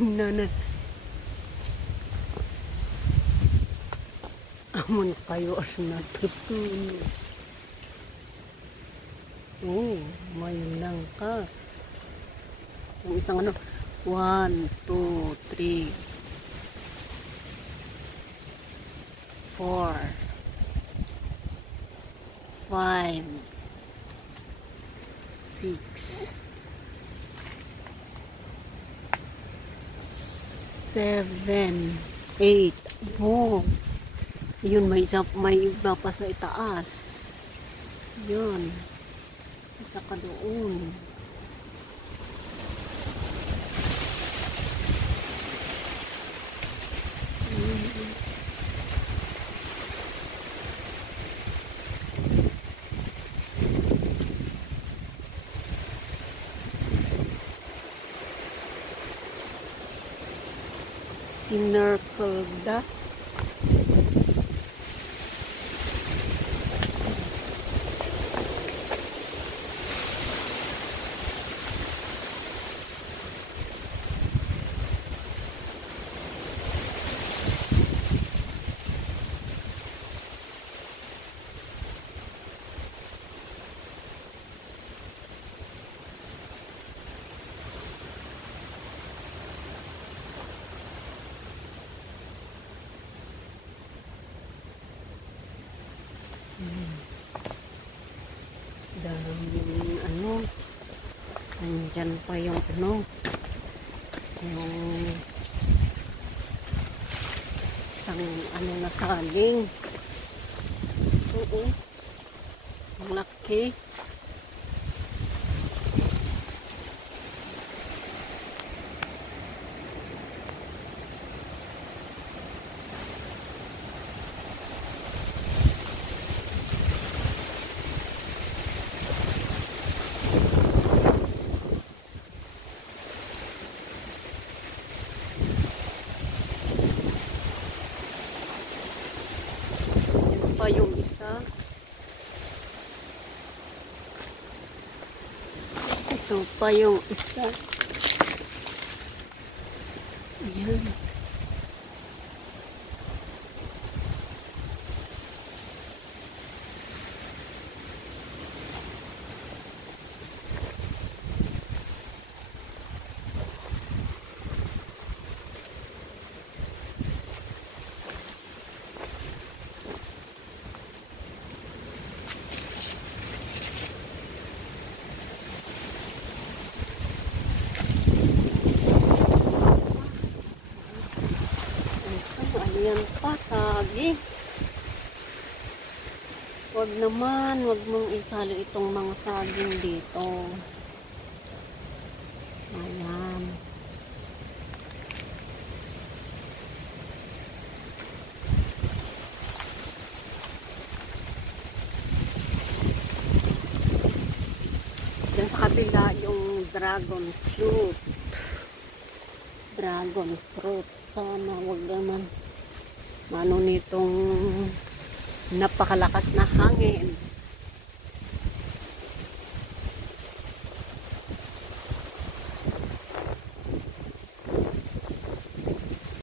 Nanan. Amon kayo as natutunan. Oh, may nangka. Yung isang ano, 1, 2, 3, 4, 5, 6, 7, 8. Oh, yun, may iba pa sa itaas. Yun. At saka doon. Sinircle that. Daming ano, nandyan pa yung ano, yung isang ano na saging. Oo, ang laki. Pa yung isa. Ito pa yung isa. Ayan. Ayan pa, saging. Huwag naman, huwag mong isalo itong mga saging dito. Ayan. Diyan sa kabila yung dragon fruit. Dragon fruit. Sana huwag naman mano nitong napakalakas na hangin.